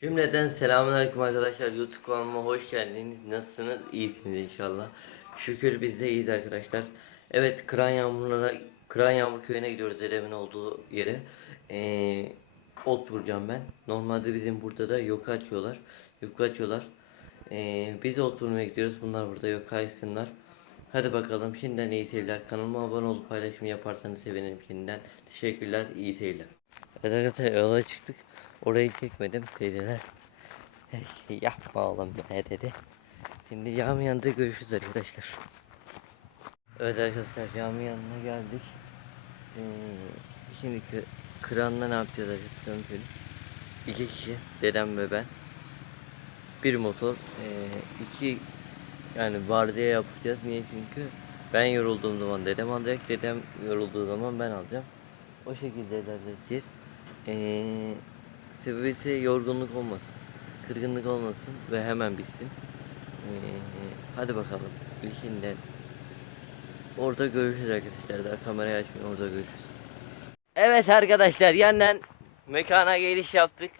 Cümleden selamünaleyküm arkadaşlar. YouTube kanalıma hoş geldiniz. Nasılsınız? İyisiniz inşallah. Şükür biz de iyiyiz arkadaşlar. Evet, Kıran Yağmurlara, Kıran Yağmur köyüne gidiyoruz dedemin olduğu yere. Ee, ot vuracağım ben. Normalde bizim burada da yoka açıyorlar. Yoka açıyorlar. Ee, biz ot vurmaya gidiyoruz. Bunlar burada yoka açsınlar. Hadi bakalım şimdiden iyi seyirler. Kanalıma abone olup paylaşım yaparsanız sevinirim şimdiden. Teşekkürler, iyi seyirler. Evet arkadaşlar yola çıktık. Orayı çekmedim. "Hey, Yapma oğlum be dedi. Şimdi cami yanında görüşürüz arkadaşlar. Evet arkadaşlar cami yanına geldik. Ee, şimdi kı- kıranla ne yapacağız arkadaşlar onu. İki kişi dedem ve ben. Bir motor ee, iki yani vardiya yapacağız. Niye çünkü ben yorulduğum zaman dedem alacak. Dedem yorulduğu zaman ben alacağım. O şekilde ilerleyeceğiz. Ee, sebebi ise yorgunluk olmasın. Kırgınlık olmasın ve hemen bitsin. Ee, hadi bakalım. İlkinden. Orada görüşürüz arkadaşlar. Daha kamerayı açmayın orada görüşürüz. Evet arkadaşlar yandan mekana geliş yaptık.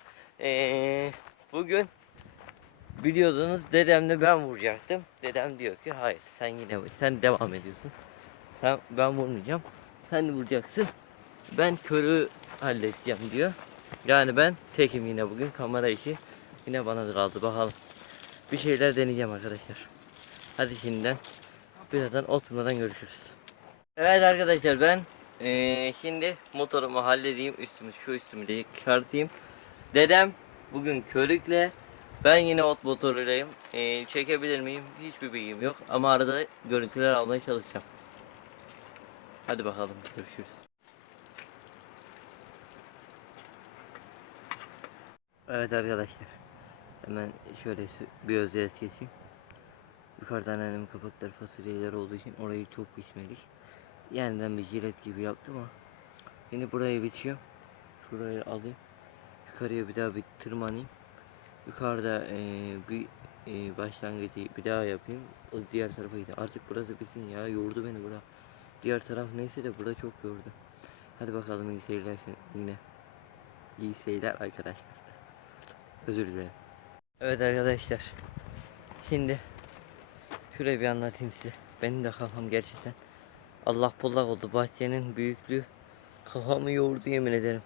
Ee, bugün biliyordunuz dedemle ben vuracaktım. Dedem diyor ki hayır sen yine sen devam ediyorsun. Sen ben vurmayacağım. Sen vuracaksın. Ben körü halledeceğim diyor. Yani ben tekim yine bugün kamera işi yine bana kaldı bakalım. Bir şeyler deneyeceğim arkadaşlar. Hadi şimdiden birazdan oturmadan görüşürüz. Evet arkadaşlar ben eee, şimdi motorumu halledeyim üstümü şu üstümü de çıkartayım. Dedem bugün körükle ben yine ot motoruylayım. Eee, çekebilir miyim? Hiçbir bilgim yok ama arada görüntüler almaya çalışacağım. Hadi bakalım görüşürüz. Evet arkadaşlar. Hemen şöyle bir özet geçeyim. Yukarıdan annemin kapakları fasulyeler olduğu için orayı çok biçmedik. Yeniden bir jilet gibi yaptım ama Şimdi burayı biçiyorum. Şurayı alayım. Yukarıya bir daha bir tırmanayım. Yukarıda eee, bir eee, başlangıcı bir daha yapayım. O diğer tarafa gideyim. Artık burası bitsin ya. Yordu beni bura. Diğer taraf neyse de burada çok yordu. Hadi bakalım iyi seyirler şimdi yine. İyi seyirler arkadaşlar. Özür dilerim. Evet arkadaşlar. Şimdi şurayı bir anlatayım size. Benim de kafam gerçekten Allah bullak oldu. Bahçenin büyüklüğü kafamı yoğurdu yemin ederim.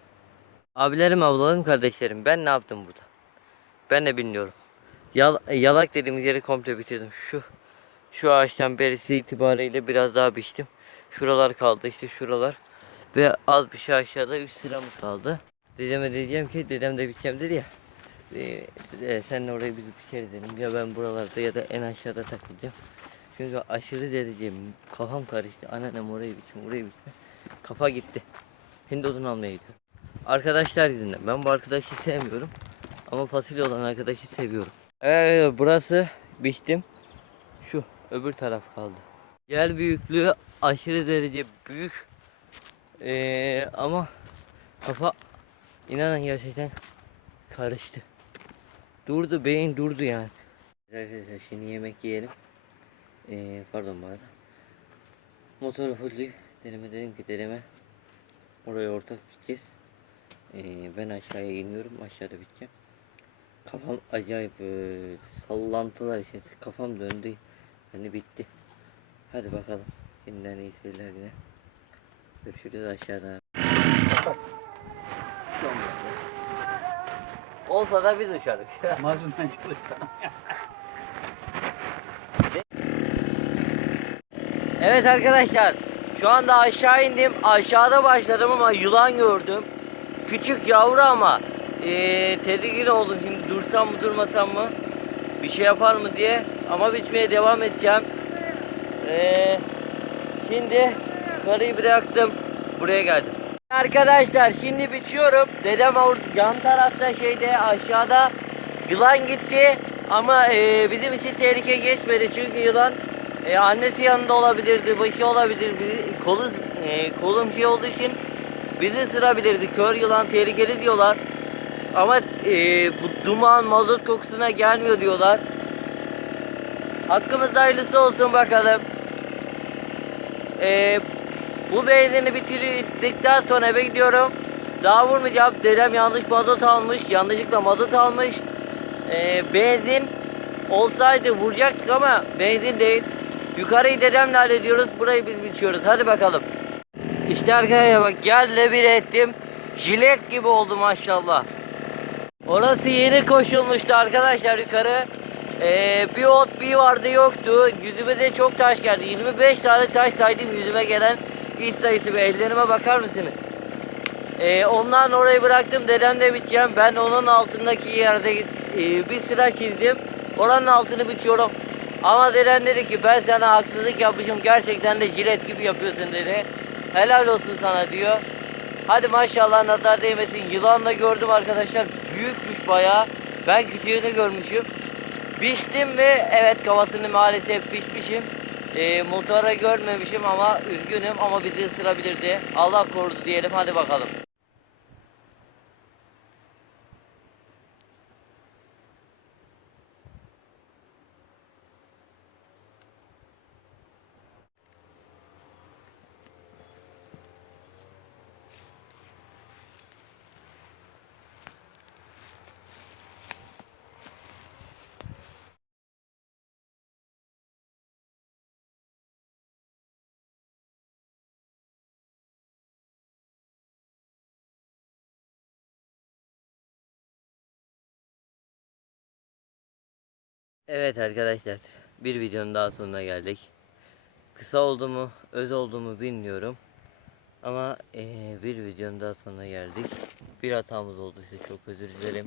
Abilerim, ablalarım, kardeşlerim ben ne yaptım burada? Ben de bilmiyorum. Yal yalak dediğimiz yeri komple bitirdim. Şu şu ağaçtan berisi itibariyle biraz daha biçtim. Şuralar kaldı işte şuralar. Ve az bir şey aşağıda üst sıramız kaldı. Dedeme diyeceğim ki dedem de biçeceğim dedi ya. Ee, e, sen de orayı biz biçeriz dedim. Ya ben buralarda ya da en aşağıda takılacağım. Çünkü aşırı derece kafam karıştı. Anneannem orayı biçme, orayı biçme. Kafa gitti. Hindi odun almaya gidiyorum. Arkadaşlar yüzünden. Ben bu arkadaşı sevmiyorum. Ama fasulye olan arkadaşı seviyorum. Evet burası biçtim. Şu öbür taraf kaldı. Yer büyüklüğü aşırı derece büyük. Ee, ama kafa inanın gerçekten karıştı. Durdu beyin durdu yani. Arkadaşlar şimdi yemek yiyelim. Ee, pardon bu arada. Motoru fullü. Dedeme dedim ki dedeme oraya ortak biteceğiz. Ee, ben aşağıya iniyorum aşağıda biteceğim. Kafam acayip e, sallantılar işte kafam döndü. Hani bitti. Hadi bakalım. Şimdiden iyi seyirler yine. Görüşürüz aşağıda. Olsa da biz uçardık. Mazlumdan çalışsam. Evet arkadaşlar şu anda aşağı indim. Aşağıda başladım ama yılan gördüm. Küçük yavru ama eee tedirgin oldum. Şimdi dursam mı durmasam mı? Bir şey yapar mı diye ama biçmeye devam edeceğim. Eee, şimdi karıyı bıraktım. Buraya geldim arkadaşlar şimdi biçiyorum dedem yan tarafta şeyde aşağıda yılan gitti ama eee, bizim için tehlike geçmedi çünkü yılan e, annesi yanında olabilirdi, başı olabilirdi, kolu e, kolum şey olduğu için bizi ısırabilirdi. Kör yılan tehlikeli diyorlar. Ama e, bu duman, mazot kokusuna gelmiyor diyorlar. Hakkımızda hayırlısı olsun bakalım. E, bu beynini bitirdikten sonra eve gidiyorum. Daha vurmayacağım. Dedem yanlış mazot almış. Yanlışlıkla mazot almış. Ee, benzin olsaydı vuracaktık ama benzin değil. Yukarıyı dedemle hallediyoruz. Burayı biz biçiyoruz. Hadi bakalım. İşte arkadaşlar bak yerle bir ettim. Jilet gibi oldu maşallah. Orası yeni koşulmuştu arkadaşlar yukarı. Ee, bir ot bir vardı yoktu. Yüzüme de çok taş geldi. 25 tane taş saydım yüzüme gelen iş sayısı ve ellerime bakar mısınız? Ee, ondan orayı bıraktım. Dedem de biteceğim. Ben onun altındaki yerde e, bir sıra çizdim. Oranın altını bitiyorum. Ama dedem dedi ki ben sana haksızlık yapmışım. Gerçekten de jilet gibi yapıyorsun dedi. Helal olsun sana diyor. Hadi maşallah nazar değmesin. Yılan da gördüm arkadaşlar. Büyükmüş bayağı. Ben küçüğünü görmüşüm. Biçtim ve evet kafasını maalesef biçmişim. Ee, motora görmemişim ama üzgünüm ama bizi ısırabilirdi. Allah korudu diyelim hadi bakalım. Evet arkadaşlar bir videonun daha sonuna geldik. Kısa oldu mu öz oldu mu bilmiyorum. Ama eee, bir videonun daha sonuna geldik. Bir hatamız olduysa çok özür dilerim.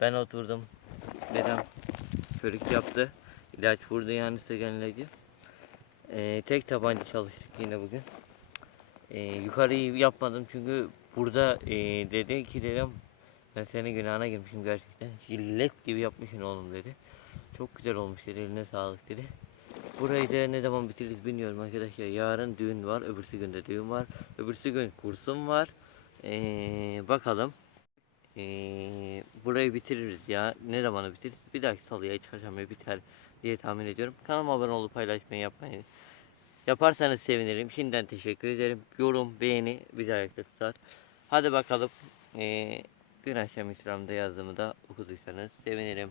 Ben oturdum. Dedem körük yaptı. İlaç vurdu yani ilacı. Eee, tek tabanca çalıştık yine bugün. Eee, yukarıyı yapmadım çünkü burada eee, dedi ki dedem ben senin günahına girmişim gerçekten. Jillet gibi yapmışsın oğlum dedi. Çok güzel olmuş dedi. Eline sağlık dedi. Burayı da ne zaman bitiririz bilmiyorum arkadaşlar. Yarın düğün var. Öbürsü günde düğün var. Öbürsü gün kursum var. Ee, bakalım. Ee, burayı bitiririz ya. Ne zaman bitiririz? Bir dahaki salıya çarşambaya biter diye tahmin ediyorum. Kanalıma abone olup paylaşmayı yapmayı yaparsanız sevinirim. Şimdiden teşekkür ederim. Yorum, beğeni bizi ayakta tutar. Hadi bakalım. Ee, dün akşam İslam'da yazdığımı da okuduysanız sevinirim.